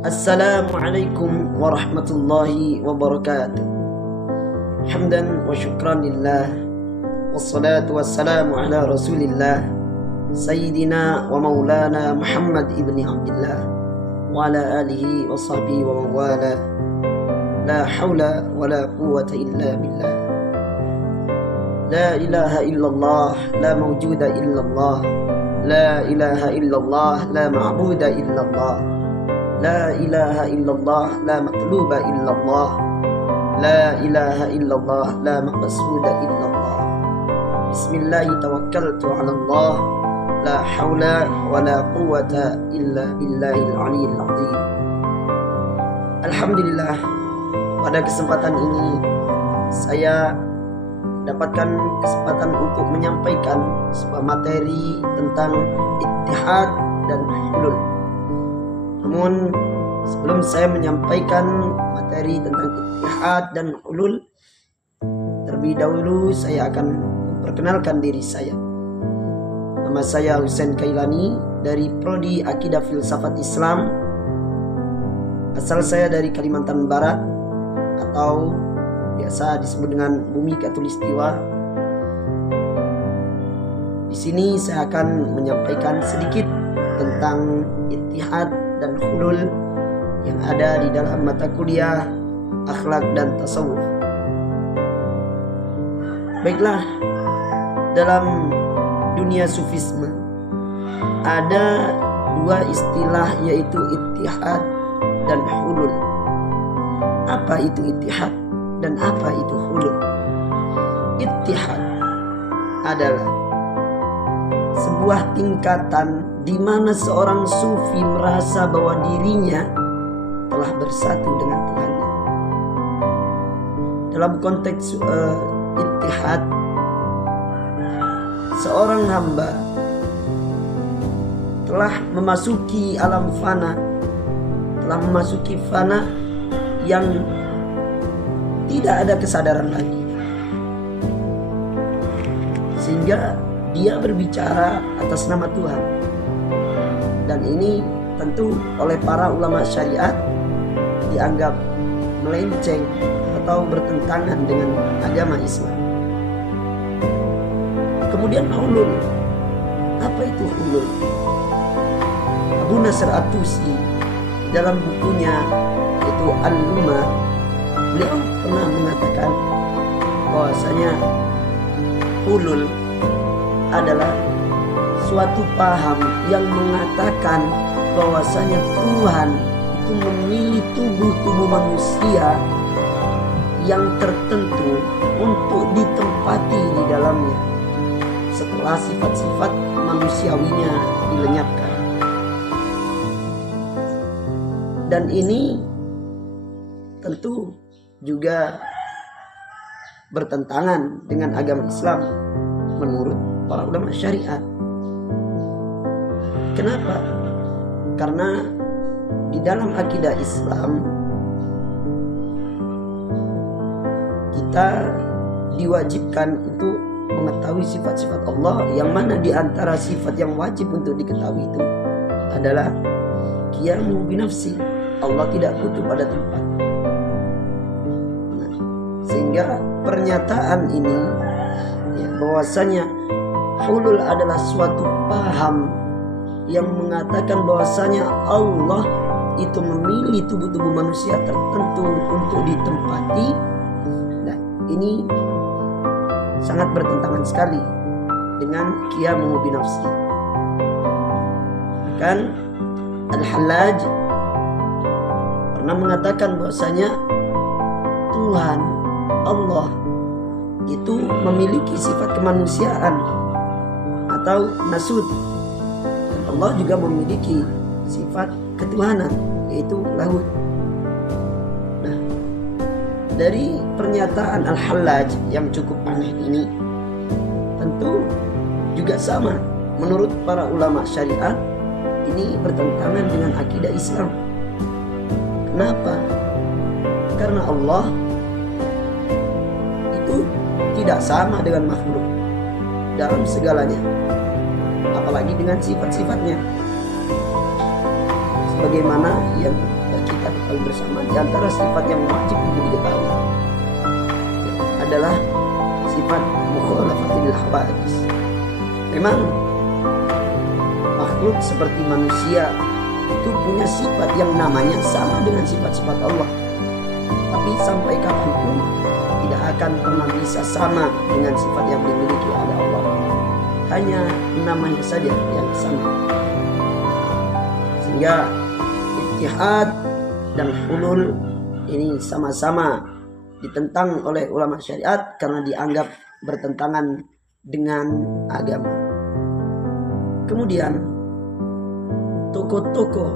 Assalamualaikum warahmatullahi wabarakatuh. Hamdan wa syukran lillah, wassalatu wassalamu ala rasulillah, Sayyidina wa maulana Muhammad ibni Abdillah, wa ala alihi wa sahbihi wa mawala. La hawla wa la quwwata illa billah. La ilaha illallah, la mawjuda illallah. La ilaha illallah, la ma'buda illallah. La ilaha illallah, la matluba illallah. La ilaha illallah, la maqsuda illallah. Bismillahi tawakkaltu ala Allah. La hawla wa la quwwata illa billahil aliyyil azim. Alhamdulillah, pada kesempatan ini saya mendapatkan kesempatan untuk menyampaikan sebuah materi tentang ittihad dan hulul. Namun sebelum saya menyampaikan materi tentang ittihad dan hulul, terlebih dahulu saya akan memperkenalkan diri saya. Nama saya Husain Kailani dari Prodi Akidah Filsafat Islam. Asal saya dari Kalimantan Barat atau biasa disebut dengan Bumi Khatulistiwa. Di sini saya akan menyampaikan sedikit tentang ittihad dan hulul yang ada di dalam mata kuliah akhlak dan tasawuf. Baiklah, dalam dunia sufisme ada dua istilah, yaitu ittihad dan hulul. Apa itu ittihad dan apa itu hulul? Ittihad adalah sebuah tingkatan di mana seorang sufi merasa bahwa dirinya telah bersatu dengan Tuhannya. Dalam konteks ittihad, seorang hamba telah memasuki alam fana, telah memasuki fana yang tidak ada kesadaran lagi, sehingga dia berbicara atas nama Tuhan. Dan ini tentu oleh para ulama syariat dianggap melenceng atau bertentangan dengan agama Islam. Kemudian hulul. Apa itu hulul? Abu Nasr At-Tusi dalam bukunya yaitu Al-Lumah, beliau pernah mengatakan bahwasanya hulul adalah suatu paham yang mengatakan bahwasanya Tuhan itu memilih tubuh-tubuh manusia yang tertentu untuk ditempati di dalamnya setelah sifat-sifat manusiawinya dilenyapkan. Dan ini tentu juga bertentangan dengan agama Islam menurut para ulama syariat. Kenapa? Karena di dalam akidah Islam kita diwajibkan untuk mengetahui sifat-sifat Allah, yang mana di antara sifat yang wajib untuk diketahui itu adalah qiyamu binafsi. Allah tidak butuh pada tempat. Nah, sehingga pernyataan ini bahwasanya hulul adalah suatu paham yang mengatakan bahwasanya Allah itu memilih tubuh-tubuh manusia tertentu untuk ditempati. Nah, ini sangat bertentangan sekali dengan qiyamu binafsi. Bahkan Al-Hallaj pernah mengatakan bahwasanya Tuhan Allah itu memiliki sifat kemanusiaan atau nasud. Allah juga memiliki sifat ketuhanan, yaitu lahud. Nah, dari pernyataan Al-Hallaj yang cukup aneh ini, tentu juga sama menurut para ulama syariat, ini bertentangan dengan akidah Islam. Kenapa? Karena Allah itu tidak sama dengan makhluk dalam segalanya, apalagi dengan sifat-sifatnya, sebagaimana yang kita ketahui bersama, di antara sifat yang wajib untuk diketahui adalah sifat mukhalafatil hawadis. Memang makhluk seperti manusia itu punya sifat yang namanya sama dengan sifat-sifat Allah, tapi sampai kapanpun tidak akan pernah bisa sama dengan sifat yang dimiliki oleh Allah. Hanya namanya saja yang sama. Sehingga ittihad dan hulul ini sama-sama ditentang oleh ulama syariat karena dianggap bertentangan dengan agama. Kemudian tokoh-tokoh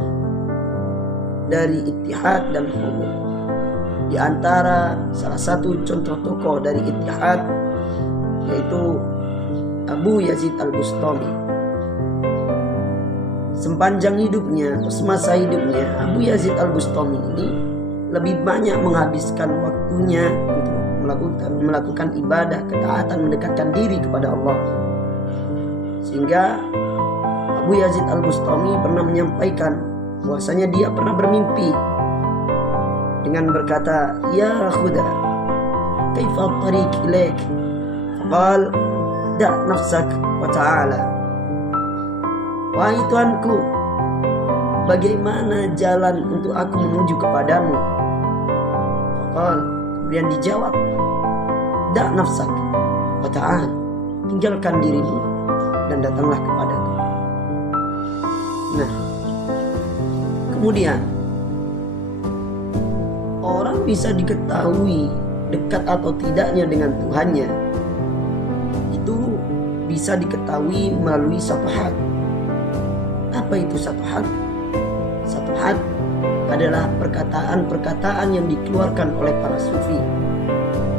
dari ittihad dan hulul, di antara salah satu contoh tokoh dari ittihad yaitu Abu Yazid Al-Bustami. Sepanjang hidupnya, semasa hidupnya, Abu Yazid Al-Bustami ini lebih banyak menghabiskan waktunya untuk melakukan ibadah, ketaatan, mendekatkan diri kepada Allah. Sehingga Abu Yazid Al-Bustami pernah menyampaikan bahwasanya dia pernah bermimpi dengan berkata, "Ya Khuda, kaifa at-tariq ilaik?" Faqal, "Da' nafsak wa ta'ala." Wahai Tuanku, bagaimana jalan untuk aku menuju kepadamu? Faqal, kemudian dijawab, "Da' nafsak wa ta'ala." Tinggalkan dirimu dan datanglah kepadaku. Nah, kemudian orang bisa diketahui dekat atau tidaknya dengan Tuhannya itu bisa diketahui melalui syafaat. Apa itu syafaat? Syafaat adalah perkataan-perkataan yang dikeluarkan oleh para sufi.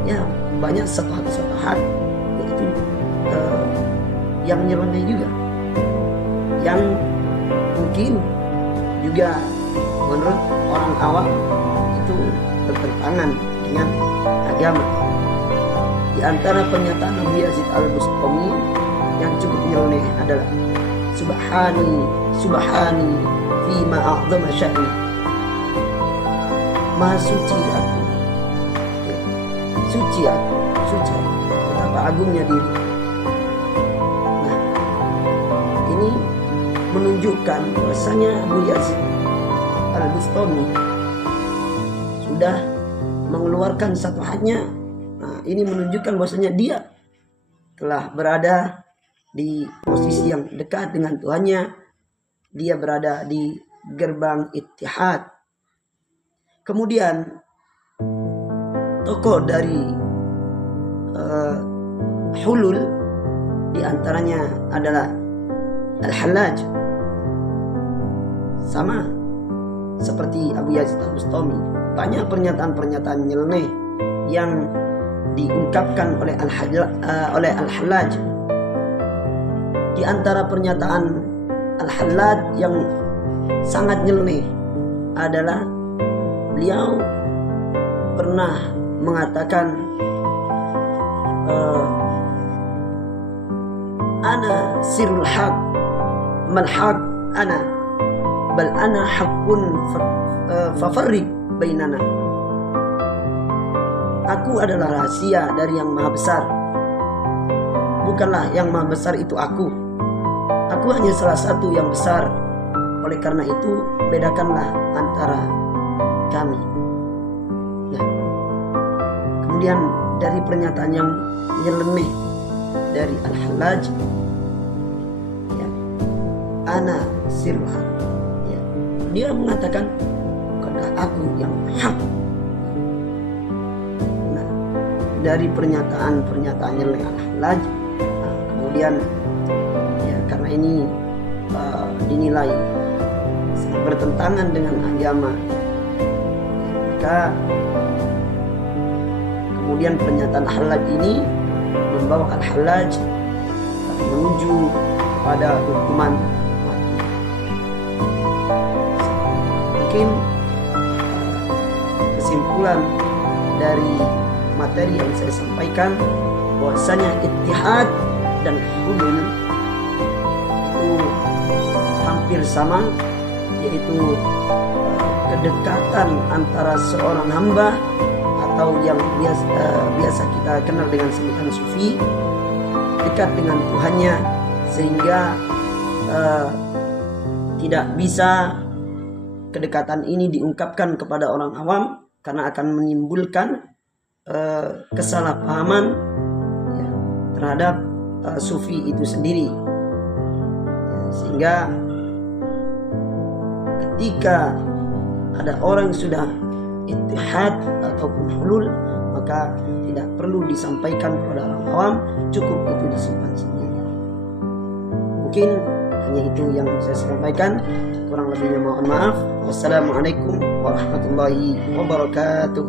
Ya, banyak syafaat yaitu yang nyeleneh juga, yang mungkin juga menurut orang awam itu bertentangan dengan agama. Di antara pernyataan Abu Yazid Al-Bustami yang cukup nyeleneh adalah Subhani fima a'zama sya'ni. Maha suci aku, suci aku, betapa agungnya diri. Nah, ini menunjukkan bahwasanya Abu Yazid Al-Bustami sudah mengeluarkan syafaatnya. Nah, ini menunjukkan bahwasanya dia telah berada di posisi yang dekat dengan Tuhannya. Dia berada di gerbang ittihad. Kemudian tokoh dari hulul di antaranya adalah Al-Hallaj. Sama seperti Abu Yazid Al-Bustami, banyak pernyataan-pernyataan nyeleneh yang diungkapkan oleh Al-Hallaj. Di antara pernyataan Al-Hallaj yang sangat nyeleneh adalah beliau pernah mengatakan, "Ana sirul haq, mal haq ana, bal ana haqqun fafarriq bainana." Aku adalah rahasia dari yang maha besar, bukanlah yang maha besar itu aku. Aku hanya salah satu yang besar. Oleh karena itu, bedakanlah antara kami. Nah, kemudian dari pernyataan yang nyeleneh dari Al-Hallaj, ya, "Ana sirruha." Ya, dia mengatakan, bukanlah aku yang hak. Nah, dari pernyataan nyeleneh Al-Hallaj, kemudian karena ini dinilai bertentangan dengan agama, maka kemudian pernyataan Al-Hallaj ini membawa Al-Hallaj menuju pada hukuman mati. Mungkin kesimpulan dari materi yang saya sampaikan bahwasanya ittihad dan hulul hampir sama, yaitu kedekatan antara seorang hamba atau yang biasa kita kenal dengan sebutan sufi, dekat dengan Tuhannya, sehingga tidak bisa kedekatan ini diungkapkan kepada orang awam karena akan menimbulkan kesalahpahaman ya, terhadap sufi itu sendiri. Sehingga ketika ada orang yang sudah ittihad ataupun hulul, maka tidak perlu disampaikan kepada orang awam, cukup itu disimpan sendiri. Mungkin hanya itu yang saya sampaikan, kurang lebihnya mohon maaf. Wassalamualaikum warahmatullahi wabarakatuh.